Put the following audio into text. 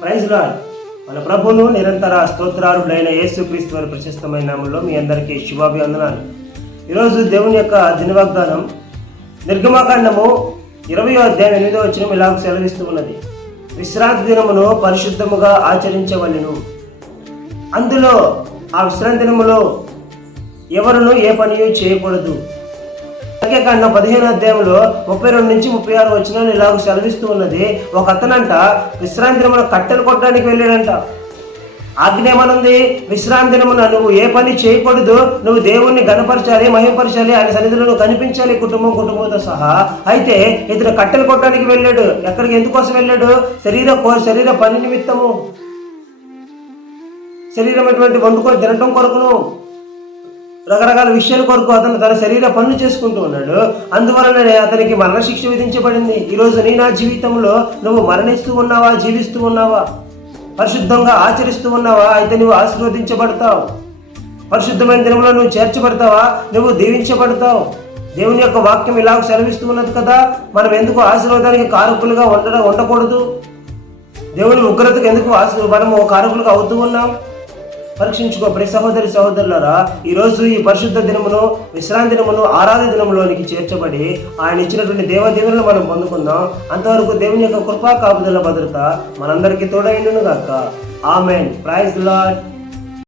Praise lord. మన ప్రభును నిరంతర స్తోత్రారుడైన యేసుక్రీస్తు వారి ప్రశస్తమైన నామంలో మీ అందరికీ శుభాభివందనాలు. ఈరోజు దేవుని యొక్క దినవాగ్దానం నిర్గమాకాండము ఇరవయో అధ్యాయం ఎనిమిదో వచ్చిన ఇలాగ సెలవిస్తూ ఉన్నది. విశ్రాంతి దినమును పరిశుద్ధముగా ఆచరించవలెను. అందులో ఆ విశ్రాంతి దినములో ఎవరును ఏ పని చేయకూడదు. సంఖ్యాకాండం పదిహేను అధ్యాయంలో ముప్పై రెండు నుంచి ముప్పై ఆరు వచ్చిన ఇలాగ సెలవిస్తూ ఉన్నది. ఒక అతనంట విశ్రాంతి దినమున కట్టెలు కొట్టడానికి వెళ్ళాడంట. ఆజ్ఞ ఏమనుంది విశ్రాంతి దినమున నువ్వు ఏ పని చేయకూడదు నువ్వు దేవుణ్ణి గణపరచాలి మహిమపరచాలి ఆయన సన్నిధిలో నువ్వు కనిపించాలి కుటుంబం కుటుంబంతో సహా. అయితే ఇతను కట్టెలు కొట్టడానికి వెళ్ళాడు. ఎక్కడికి ఎందుకోసం వెళ్ళాడు? శరీర శరీర పని నిమిత్తము. శరీరం ఎటువంటి వండుకొని తినటం కొరకును. రకరకాల విషయాల కొరకు అతను తన శరీర పనులు చేసుకుంటూ ఉన్నాడు. అందువలననే అతనికి మరణశిక్ష విధించబడింది. ఈరోజు నీ నా జీవితంలో నువ్వు మరణిస్తూ ఉన్నావా జీవిస్తూ ఉన్నావా? పరిశుద్ధంగా ఆచరిస్తూ ఉన్నావా? అయితే నువ్వు ఆశీర్వదించబడతావు. పరిశుద్ధమైన దినంలో నువ్వు చేర్చబడతావా? నువ్వు దీవించబడతావు. దేవుని యొక్క వాక్యం ఇలా సెలవిస్తూ ఉన్నది కదా మనం ఎందుకు ఆశీర్వాదానికి కారకులుగా ఉండడం ఉండకూడదు? దేవుని ఉగ్రతకు ఎందుకు ఆశ మనము కారకులుగా అవుతూ ఉన్నాం? పరీక్షించుకో. ప్రతి సహోదరి సహోదరులారా ఈరోజు ఈ పరిశుద్ధ దినమును విశ్రాంతి దినమును ఆరాధ దినములోనికి చేర్చబడి ఆయన ఇచ్చినటువంటి దేవదేవులను మనం పొందుకుందాం. అంతవరకు దేవుని యొక్క కృపా కాపుదల భద్రత మనందరికీ తోడైండును గాక ఆమెన్. Praise lord